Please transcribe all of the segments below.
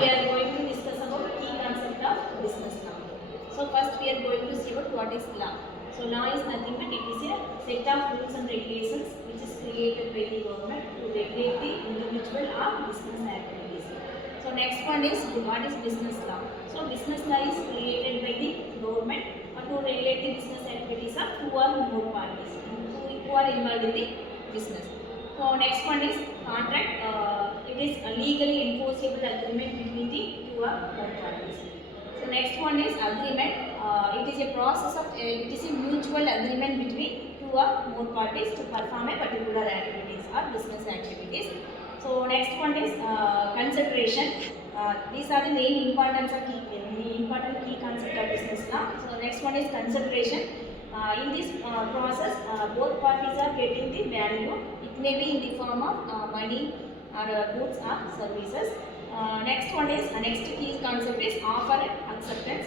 we are going to discuss about key concept of business law. So first we are going to see about what is law. So law is nothing but it is a set of rules and regulations which is created by the government to regulate the individual or business activities. So next one is what is business law. So business law is created by the government to regulate the business activities of two or more parties who are involved in the business. So next one is contract. It is a legally enforceable agreement between the two or more parties. So next one is agreement. It is a process of it is a mutual agreement between two or more parties to perform a particular activities or business activities. So next one is consideration. These are the main important key concept of business law. So next one is consideration. In this process, both parties are getting the value. It may be in the form of money or goods or services. Next one is next key concept is offer and acceptance.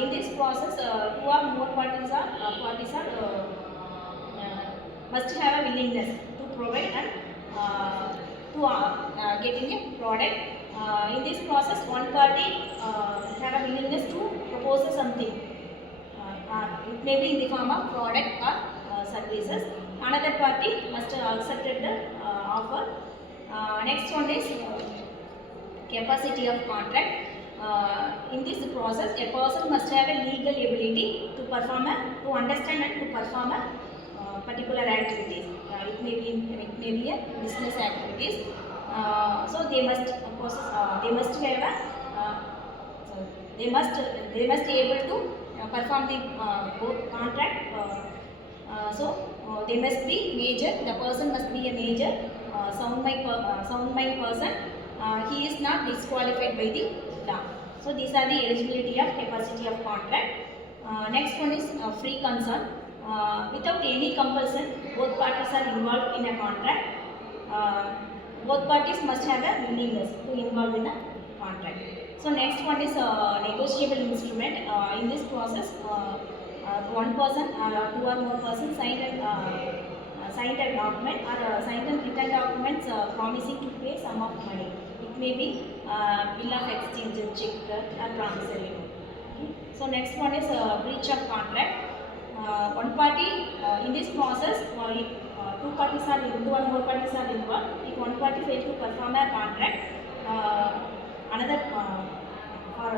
In this process, two or more parties are must have a willingness to provide and to getting a product. In this process, one party have a willingness to propose something. It may be in the form of product or services. Another party must accept the offer. Next one is capacity of contract. In this process, a person must have a legal ability to understand and to perform a particular activities. It may be a business activities. So they must be able to perform the contract. They must be major. The person must be a major, sound mind person. He is not disqualified by the law. So these are the eligibility of capacity of contract. Next one is free concern. Without any compulsion, both parties are involved in a contract. Both parties must have a willingness to involve in a contract. So next one is negotiable instrument. In this process, one person, two or more persons signed a document or signed a written documents promising to pay sum of money. It may be bill of exchange, check, or promissory note. Okay. So next one is breach of contract. One party in this process, two or more parties are involved. If one party fails to perform a contract, another for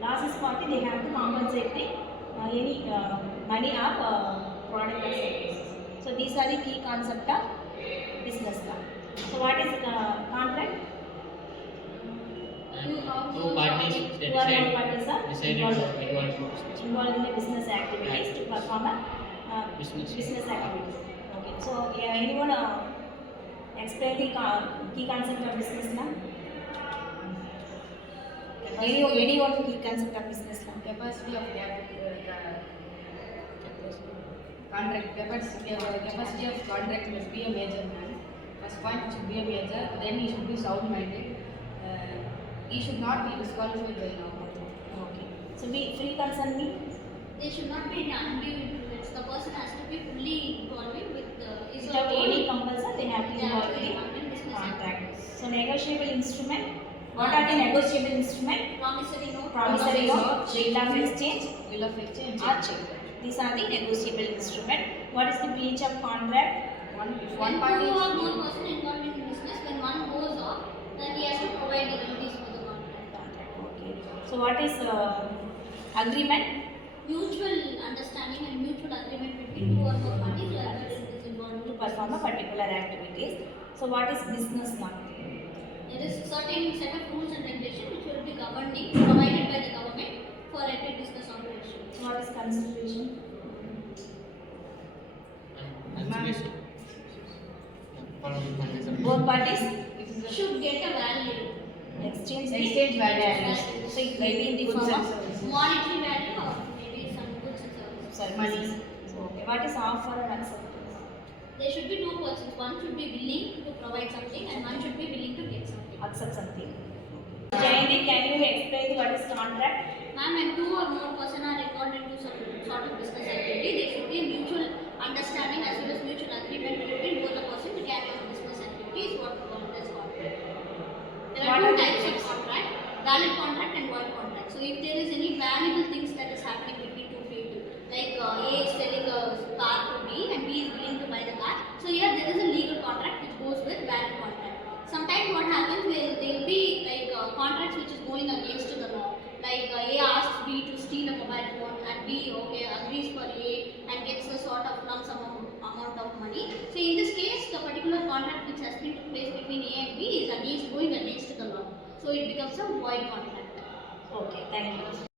losses party, they have to compensate the any money or product or services. So these are the key concept of business law. So what is contract? Two parties are involved in the business activities to perform a business activities. Okay. So anyone explain the key concept of business law? Anyone key concept of business law? Capacity of contract. Capacity of contract must be a major man. First point should be a major. Then he should be sound-minded. He should not be disqualified by law. Okay. So free concern means there should not be any undue influence. The person has to be fully involved with without any compulsion. They have to involve in business contract. So negotiable instrument. What are the negotiable instrument? Promissory note, bill of exchange, or check. These are the negotiable instrument. What is the breach of contract? One party or more person involved in business, when one goes off, then he has to provide the remedies for the contract. Okay. So what is agreement? Mutual understanding and mutual agreement between two or more parties where person is involved to perform a particular activities. So what is business law? There is certain set of rules and regulations which will be provided by the government for every business operation. So what is consideration? Both parties should get a value. exchange value. So it may be in the form of monetary value or maybe some goods and services. money. So okay. What is offer and acceptance? There should be two persons. One should be willing to provide something and one should be willing to get something. Accept something. Jayandi, can you explain what is contract? Ma'am, when two or more persons are recorded into some sort of business activity, there should be a mutual understanding as well as mutual agreement between both the person to carry out business activity is what we call as contract. There are two types of contract. valid contract and void contract. So if there is any valuable things that is happening between two people, like A is selling a car to B and B is willing to buy the car, so here there is a legal contract which goes with valid contract. Sometimes what happens, there will be like contracts which is going against the law. Like A asks B to steal a mobile phone and B agrees for A and gets a sort of lump sum amount of money. So in this case, the particular contract which has been took place between A and B is going against the law. So it becomes a void contract. Okay, thank you.